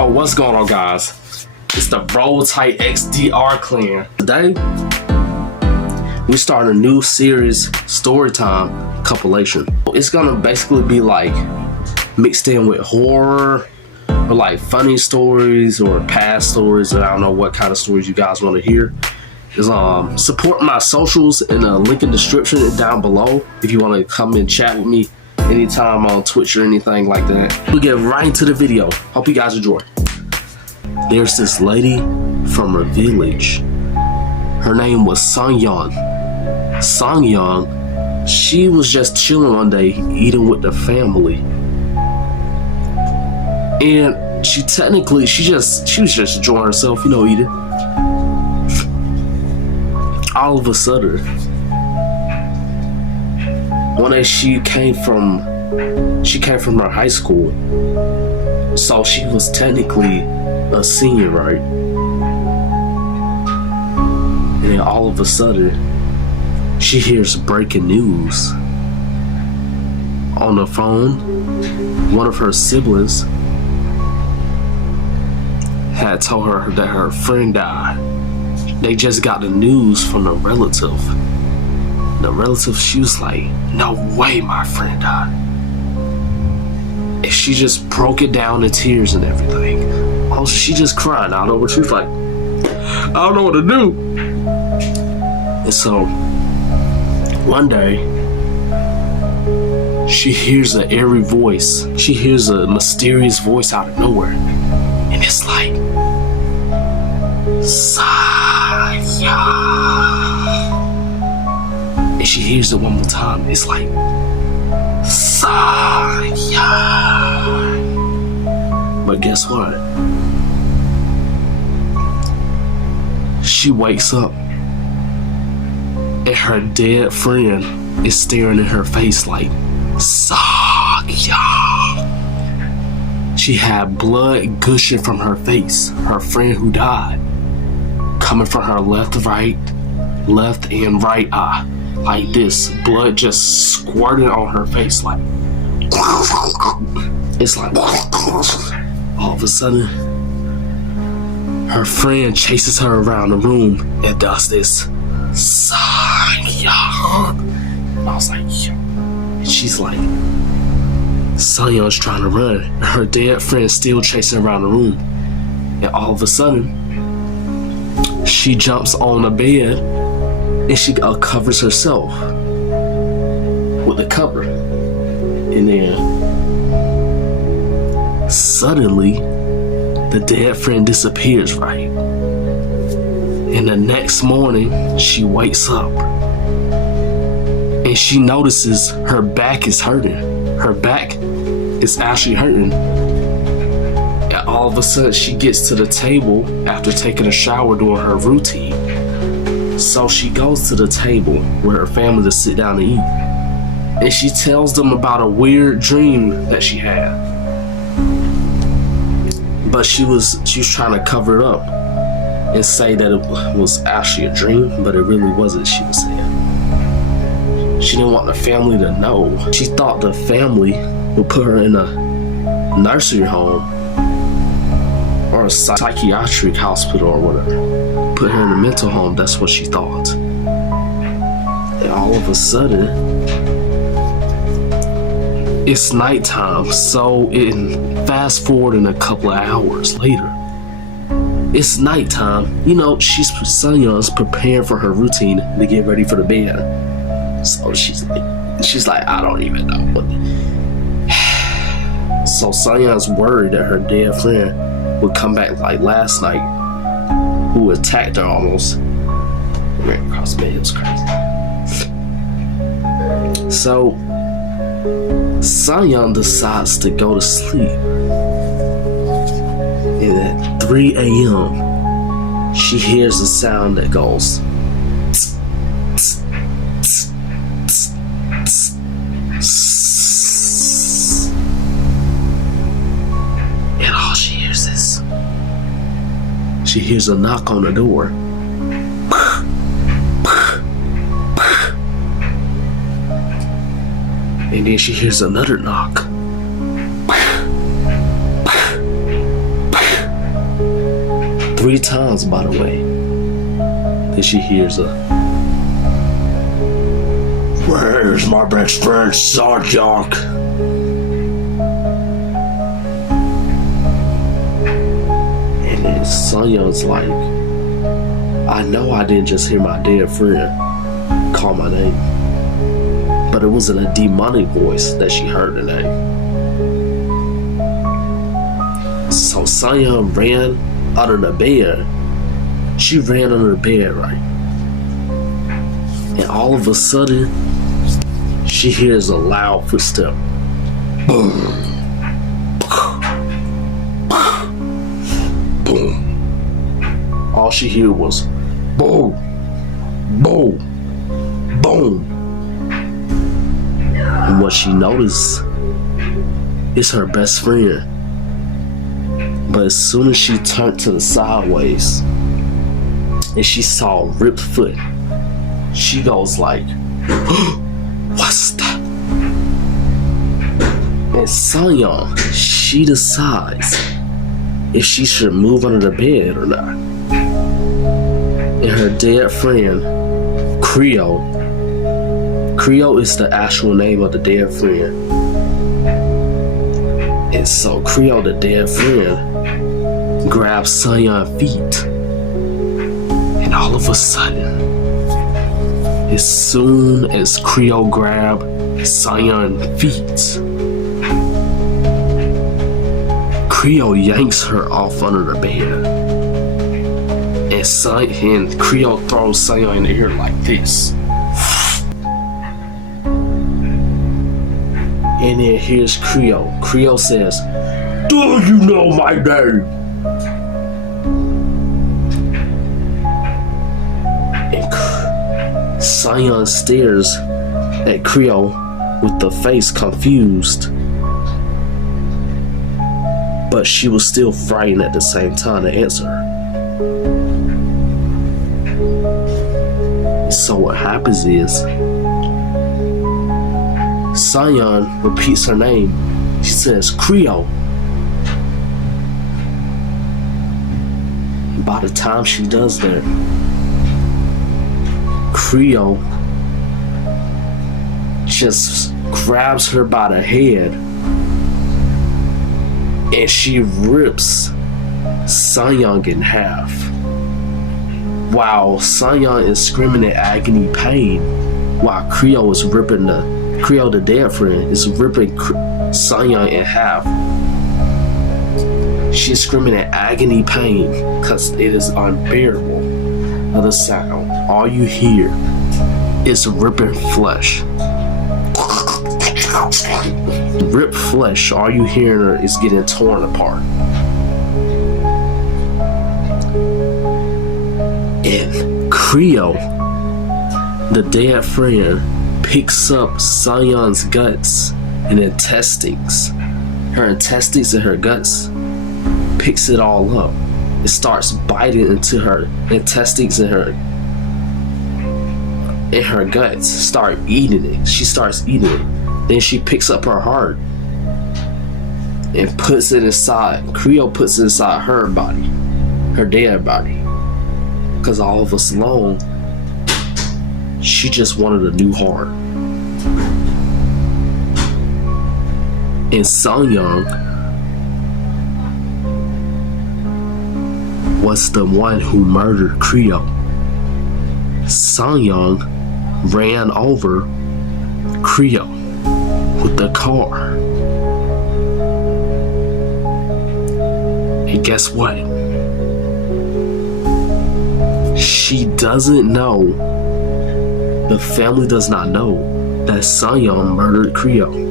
Oh, what's going on, guys? It's the RolltightXDR clan. Today, we start a new series, Storytime compilation. It's gonna basically be like mixed in with horror or like funny stories or past stories. And I don't know what kind of stories you guys want to hear. Support my socials in the link in the description and down below if you want to come and chat with me anytime on Twitch or anything like that. We'll get right into the video. Hope you guys enjoy. There's this lady from a village. Her name was Sangyeon. Sangyeon, she was just chilling one day eating with the family. And she was just enjoying herself, you know, eating. All of a sudden, one day she came from her high school, so she was technically a senior, right? And then all of a sudden, she hears breaking news. On the phone, one of her siblings had told her that her friend died. They just got the news from the relative. The relative, she was like, "No way my friend died." And she just broke it down in tears and everything. Oh, she just cried out over. She was like, "I don't know what to do." And so, one day, she hears an airy voice. She hears a mysterious voice out of nowhere. And it's like, and she hears it one more time. It's like, but guess what? She wakes up and her dead friend is staring in her face like, Saya. She had blood gushing from her face. Her friend who died, coming from her left and right eye. Like this, blood just squirting on her face, like it's like all of a sudden her friend chases her around the room and does this. Saya. And I was like, yo. And she's like, Sanyeon's trying to run. Her dead friend still chasing around the room. And all of a sudden, she jumps on the bed and she covers herself with a cover. And then suddenly the dead friend disappears, right? And the next morning she wakes up and she notices her back is hurting. Her back is actually hurting. And all of a sudden she gets to the table after taking a shower doing her routine. So she goes to the table where her family to sit down and eat. And she tells them about a weird dream that she had. But she was trying to cover it up and say that it was actually a dream, but it really wasn't, she was saying. She didn't want the family to know. She thought the family would put her in a nursery home or a psychiatric hospital or whatever. Put her in a mental home, that's what she thought. And all of a sudden, it's nighttime, so fast forward in a couple of hours later. It's nighttime. You know, Sangyeon's preparing for her routine to get ready for the bed. So she's like, I don't even know. So Sangyeon's worried that her dead friend would come back like last night, who attacked her almost. Ran across me, it was crazy. So Sangyeon decides to go to sleep. And at 3 a.m., she hears a sound that goes, and all she hears is, she hears a knock on the door. And then she hears another knock. 3 times, by the way. Then she hears a, "Where's my best friend, Sarjok?" And then Sunyoung's like, "I know I didn't just hear my dead friend call my name, but it wasn't a demonic voice that she heard the name." So Sunyoung ran under the bed. She ran under the bed, right? And all of a sudden, she hears a loud footstep. Boom. Boom. All she heard was boom, boom, boom. And what she noticed is her best friend. But as soon as she turned to the sideways and she saw ripped foot, she goes like, "What's that?" And Sunyoung, she decides if she should move under the bed or not. And her dead friend, Creo is the actual name of the dead friend. And so Creo, the dead friend, grabs Sunyoung's feet. And all of a sudden, as soon as Creo grabbed Sunyoung's feet, Creo yanks her off under the bed. And Creo throws Sunyoung in the air like this. And then here's Creo. Creo says, "Do you know my name?" And Sunyoung stares at Creo with the face confused. But she was still frightened at the same time to answer her. So what happens is, Sunyoung repeats her name. She says, "Creo." And by the time she does that, Creo just grabs her by the head and she rips Sunyoung in half. While Sunyoung is screaming in agony pain, while Creo the dead friend, is ripping Sunyoung in half. She's screaming in agony pain because it is unbearable of the sound. All you hear is ripping flesh. Ripped flesh, all you hear is getting torn apart. And Creo, the dead friend, picks up Sunyoung's guts and intestines. Her intestines and her guts, picks it all up. It starts biting into her intestines and her guts. Start eating it. She starts eating it. Then she picks up her heart and puts it inside. Creo puts it inside her body, her dead body. Because all of us alone, she just wanted a new heart. And Sunyoung was the one who murdered Creo. Sunyoung ran over Creo with the car. And guess what? She doesn't know, the family does not know that Sunyoung murdered Creo.